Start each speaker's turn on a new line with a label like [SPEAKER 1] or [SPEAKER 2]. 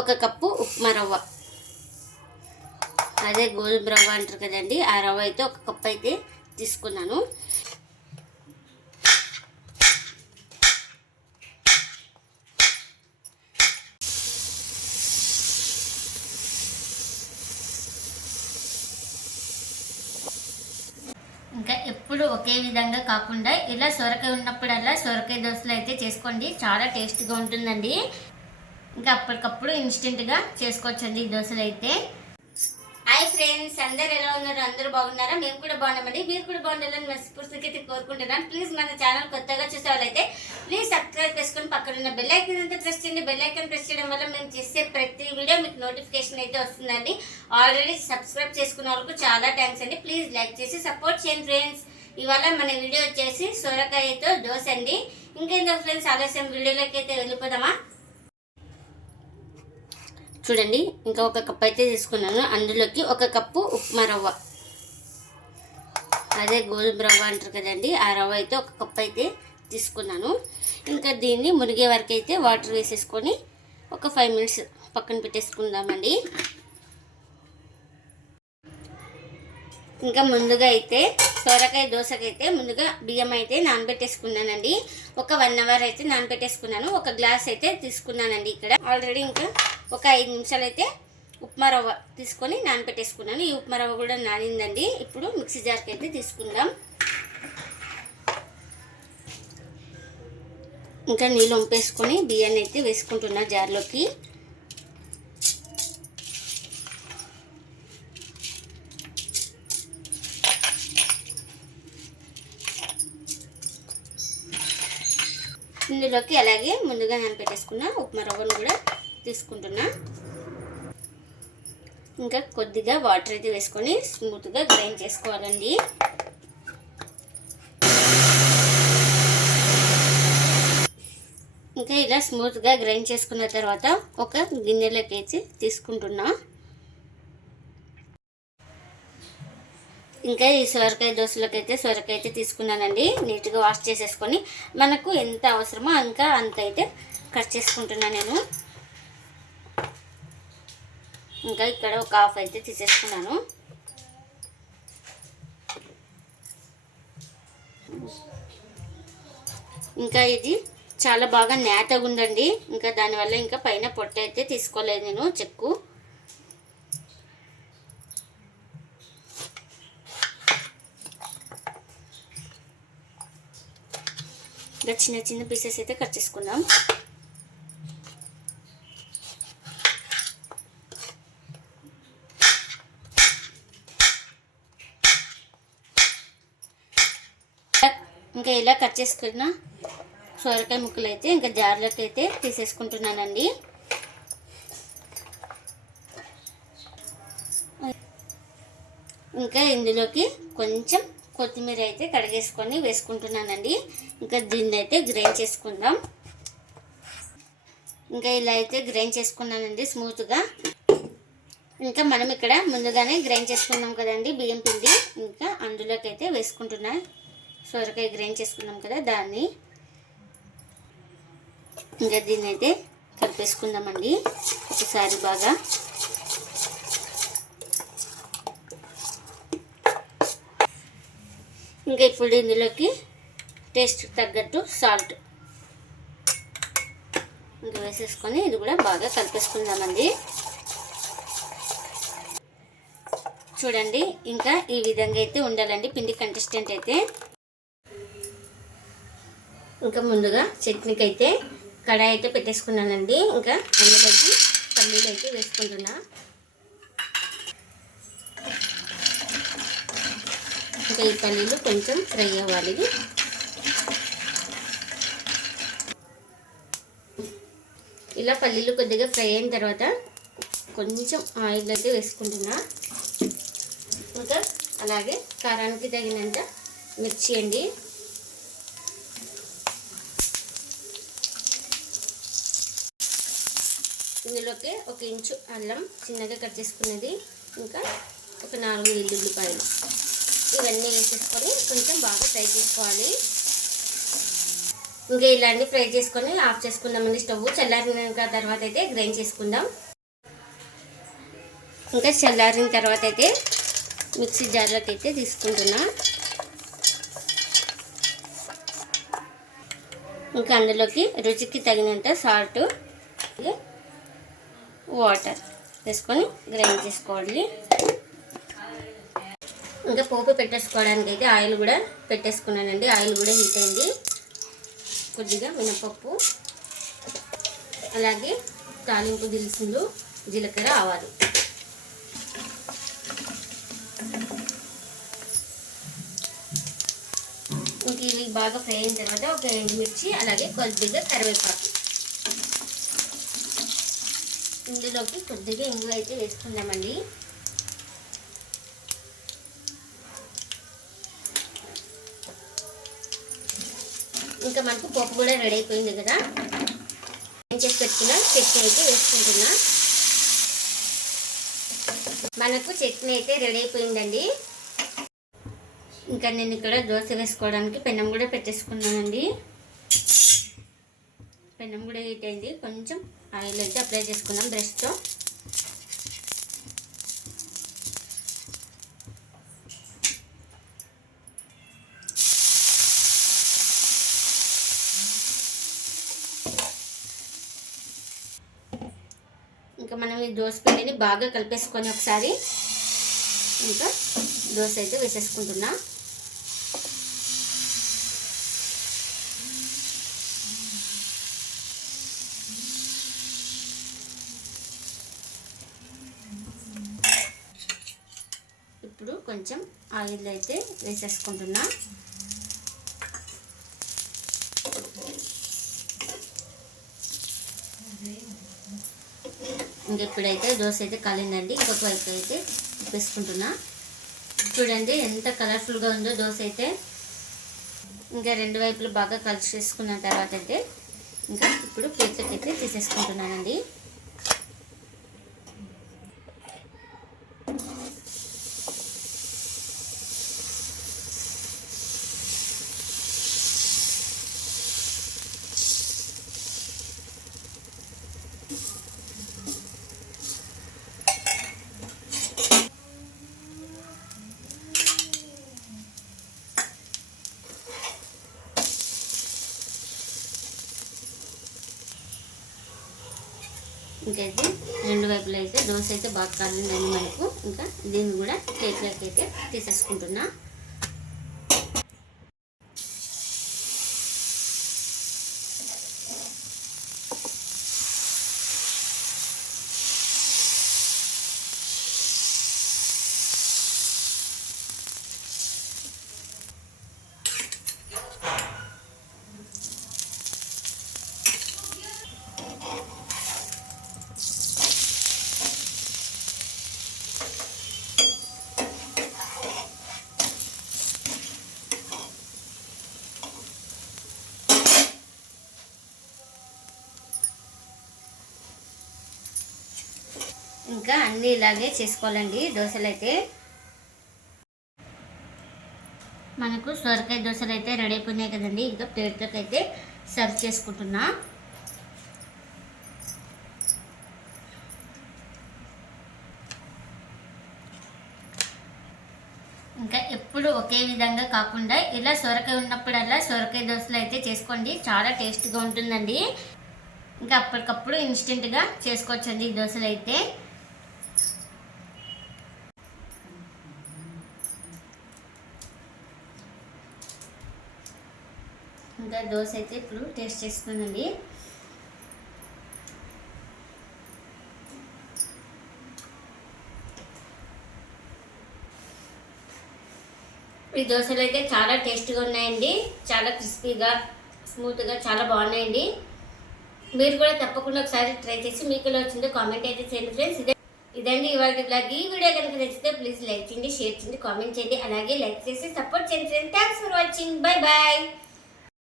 [SPEAKER 1] ఒక కప్పు ఉప్మా రవ్వ. అదే గోధుమ రవ్వ అంటారు కదండి ఆ రవ్వ అయితే ఒక కప్పు అయితే తీసుకున్నాను. ఇంకా ఎప్పుడు ఒకే విధంగా కాకుండా ఇలా సొరకాయ ఉన్నప్పుడల్లా సొరకాయ దోశలు అయితే చేసుకోండి చాలా టేస్ట్గా ఉంటుందండి. ఇంకా అప్పటికప్పుడు ఇన్స్టెంట్గా చేసుకోవచ్చండి ఈ దోశలు అయితే. హాయ్ ఫ్రెండ్స్ అందరు ఎలా ఉన్నారు? అందరూ బాగున్నారా? మేము కూడా బాగున్నామండి. మీరు కూడా బాగుండాలని మనస్ఫూర్తిగా అయితే కోరుకుంటున్నాను. ప్లీజ్ మన ఛానల్ కొత్తగా చూసే వాళ్ళైతే ప్లీజ్ సబ్స్క్రైబ్ చేసుకొని పక్కన ఉన్న బెల్ ఐకన్ అయితే ప్రెస్ చేయండి. బెల్ ఐకన్ ప్రెస్ చేయడం వల్ల మేము చేసే ప్రతి వీడియో మీకు నోటిఫికేషన్ అయితే వస్తుందండి. ఆల్రెడీ సబ్స్క్రైబ్ చేసుకున్న వాళ్ళకు చాలా థ్యాంక్స్ అండి. ప్లీజ్ లైక్ చేసి సపోర్ట్ చేయండి ఫ్రెండ్స్ ఇవాళ మన వీడియో వచ్చేసి సొరకాయతో దోశ అండి. ఇంకేందో ఫ్రెండ్స్ ఆలస్యం. వీడియోలోకి అయితే వెళ్ళిపోదామా? చూడండి ఇంకా ఒక కప్ అయితే తీసుకున్నాను. అందులోకి ఒక కప్పు ఉప్మా రవ్వ. అదే గోధుమ రవ్వ అంటారు కదండి ఆ రవ్వ అయితే ఒక కప్ అయితే తీసుకున్నాను. ఇంకా దీన్ని మురిగే వరకు అయితే వాటర్ వేసేసుకొని ఒక ఫైవ్ మినిట్స్ పక్కన పెట్టేసుకుందామండి. ఇంకా ముందుగా అయితే సొరకాయ దోశకైతే ముందుగా బియ్యం అయితే నానబెట్టేసుకున్నానండి. ఒక వన్ అవర్ అయితే నానబెట్టేసుకున్నాను. ఒక గ్లాస్ అయితే తీసుకున్నానండి ఇక్కడ. ఆల్రెడీ ఇంకా ఒక ఐదు నిమిషాలు అయితే ఉప్మా రవ్వ తీసుకొని నానపెట్టేసుకున్నాను. ఈ ఉప్మా రవ్వ కూడా నానిందండి. ఇప్పుడు మిక్సీ జార్కి అయితే తీసుకుందాం. ఇంకా నీళ్ళు ఉంపేసుకొని బియ్యాన్ని అయితే వేసుకుంటున్నా జార్లోకి. ఇందులోకి అలాగే ముందుగా నానపెట్టేసుకున్న ఉప్మా రవ్వను కూడా తీసుకుంటున్నా. ఇంకా కొద్దిగా వాటర్ అయితే వేసుకొని స్మూత్గా గ్రైండ్ చేసుకోవాలండి. ఇంకా ఇలా స్మూత్గా గ్రైండ్ చేసుకున్న తర్వాత ఒక గిన్నెలోకి వేసి తీసుకుంటున్నా. ఇంకా ఈ సొరకాయ దోశలోకి అయితే సొరకాయ అయితే తీసుకున్నానండి. నీట్గా వాష్ చేసేసుకొని మనకు ఎంత అవసరమో ఇంకా అంత అయితే కట్ చేసుకుంటున్నాను నేను. ఇంకా ఇక్కడ ఒక హాఫ్ అయితే తీసేసుకున్నాను. ఇంకా ఇది చాలా బాగా నేతగా ఉందండి. ఇంకా దానివల్ల ఇంకా పైన పొట్ట అయితే తీసుకోలేదు నేను చెక్కు. ఇంకా చిన్న చిన్న పీసెస్ అయితే కట్ చేసుకుందాం. ఇంకా ఇలా కట్ చేసుకున్న సొరకాయ ముక్కలు అయితే ఇంకా జార్లోకి అయితే తీసేసుకుంటున్నానండి. ఇంకా ఇందులోకి కొంచెం కొత్తిమీర అయితే కడిగేసుకొని వేసుకుంటున్నానండి. ఇంకా దీన్ని అయితే గ్రైండ్ చేసుకుందాం. ఇంకా ఇలా అయితే గ్రైండ్ చేసుకున్నానండి స్మూత్గా. ఇంకా మనం ఇక్కడ ముందుగానే గ్రైండ్ చేసుకున్నాం కదండి బియ్యం పిండి. ఇంకా అందులోకి అయితే వేసుకుంటున్నాను సొరకాయ గ్రైండ్ చేసుకున్నాం కదా దాన్ని. ఇంకా దీన్ని అయితే కలిపేసుకుందామండి. ఒకసారి బాగా. ఇంకా ఇప్పుడు ఇందులోకి టేస్ట్ తగ్గట్టు సాల్ట్. ఇంకా వేసేసుకొని ఇది కూడా బాగా కలిపేసుకుందామండి. చూడండి ఇంకా ఈ విధంగా అయితే ఉండాలండి పిండి కంటెస్టెంట్ అయితే. ఇంకా ముందుగా చట్నీకి అయితే కడాయి అయితే పెట్టేసుకున్నానండి. ఇంకా అందులోకి పల్లీలు అయితే వేసుకుంటున్నా. ఇంకా ఈ పల్లీలు కొంచెం ఫ్రై అవ్వాలి. ఇలా పల్లీలు కొద్దిగా ఫ్రై అయిన తర్వాత కొంచెం ఆయిల్ అయితే వేసుకుంటున్నా. ఇంకా అలాగే కారానికి తగినంత మిర్చి అండి. ఇందులోకి ఒక ఇంచు అల్లం చిన్నగా కట్ చేసుకున్నది ఇంకా ఒక నాలుగు ఎల్లుల్లిపాయలు ఇవన్నీ వేసేసుకొని కొంచెం బాగా ఫ్రై చేసుకోవాలి. ఇంకా ఇలాంటి ఫ్రై చేసుకొని ఆఫ్ చేసుకుందామండి. స్టవ్ చల్లారిన తర్వాత అయితే గ్రైండ్ చేసుకుందాం. ఇంకా చల్లారిన తర్వాత అయితే మిక్సీ జార్లోకి అయితే తీసుకుంటున్నా. ఇంకా అందులోకి రుచికి తగినంత సాల్ట్ వాటర్ వేసుకొని గ్రైండ్ చేసుకోవాలి. ఇంకా పోపు పెట్టేసుకోవడానికి అయితే ఆయిల్ కూడా పెట్టేసుకున్నానండి. ఆయిల్ కూడా హీట్ అయింది. కొద్దిగా మినపప్పు అలాగే తాలింపు దినుసులు జీలకర్ర ఆవాలు. ఇంక ఇవి బాగా ఫ్రై అయిన తర్వాత ఒక ఎండుమిర్చి అలాగే కొద్దిగా కరివేపాకు. ఇందులోకి కొద్దిగా ఇంగు అయితే వేసుకుందామండి. ఇంకా మనకు పప్పు కూడా రెడీ అయిపోయింది కదా. ఏం చేసి పెట్టుకున్నా? చట్నీ అయితే వేసుకుంటున్నా. మనకు చట్నీ అయితే రెడీ అయిపోయిందండి. ఇంకా నేను ఇక్కడ దోశ వేసుకోవడానికి పెన్నం కూడా పెట్టేసుకున్నానండి. పెన్నం కూడా హీట్ అయింది. కొంచెం ఆయిల్ అయితే అప్లై చేసుకుందాం బ్రష్తో ఇంకా మనం ఈ దోశ పిండిని బాగా కలిపేసుకొని ఒకసారి ఇంకా దోశ అయితే వేసేసుకుంటున్నాం ఇప్పుడు కొంచెం ఆయిల్ అయితే వేసేసుకుంటున్నా. ఇంకా ఇప్పుడైతే దోశ అయితే కాలిందండి. ఇంకొక వైపు అయితే వేసుకుంటున్నా చూడండి ఎంత కలర్ఫుల్గా ఉందో దోశ అయితే. ఇంకా రెండు వైపులు బాగా కలిసి చేసుకున్న తర్వాత అయితే ఇంకా ఇప్పుడు ప్లేట్లోకి అయితే తీసేసుకుంటున్నానండి. దీనికైతే రెండు వైపులు అయితే దోశ అయితే బాగా కాలిందండి మనకు. ఇంకా దీన్ని కూడా ప్లేట్లోకి అయితే తీసేసుకుంటున్నా. ఇంకా అన్నీ ఇలాగే చేసుకోవాలండి. దోశలు అయితే మనకు సొరకాయ దోశలు అయితే రెడీ అయిపోయినాయి కదండి. ఇంకా ప్లేట్లోకి అయితే సర్వ్ చేసుకుంటున్నా. ఇంకా ఎప్పుడు ఒకే విధంగా కాకుండా ఇలా సొరకాయ ఉన్నప్పుడల్లా సొరకాయ దోశలు అయితే చేసుకోండి. చాలా టేస్ట్గా ఉంటుందండి. ఇంకా అప్పటికప్పుడు ఇన్స్టెంట్గా చేసుకోవచ్చండి ఈ దోశలు అయితే ఇంకా దోశ అయితే ఇప్పుడు టేస్ట్ చేస్తున్నానండి. ఈ దోశలు అయితే చాలా టేస్ట్గా ఉన్నాయండి. చాలా క్రిస్పీగా స్మూత్గా చాలా బాగున్నాయండి. మీరు కూడా తప్పకుండా ఒకసారి ట్రై చేసి మీకు ఎలా వచ్చిందో కామెంట్ అయితే చేయండి ఫ్రెండ్స్ ఇదే ఇదండి ఇవాళ బ్లాగ్ ఈ వీడియో కనుక నచ్చితే ప్లీజ్ లైక్ చేయండి షేర్ చేయండి కామెంట్ చేయండి. అలాగే లైక్ చేసి సపోర్ట్ చేయండి friends thanks for watching bye bye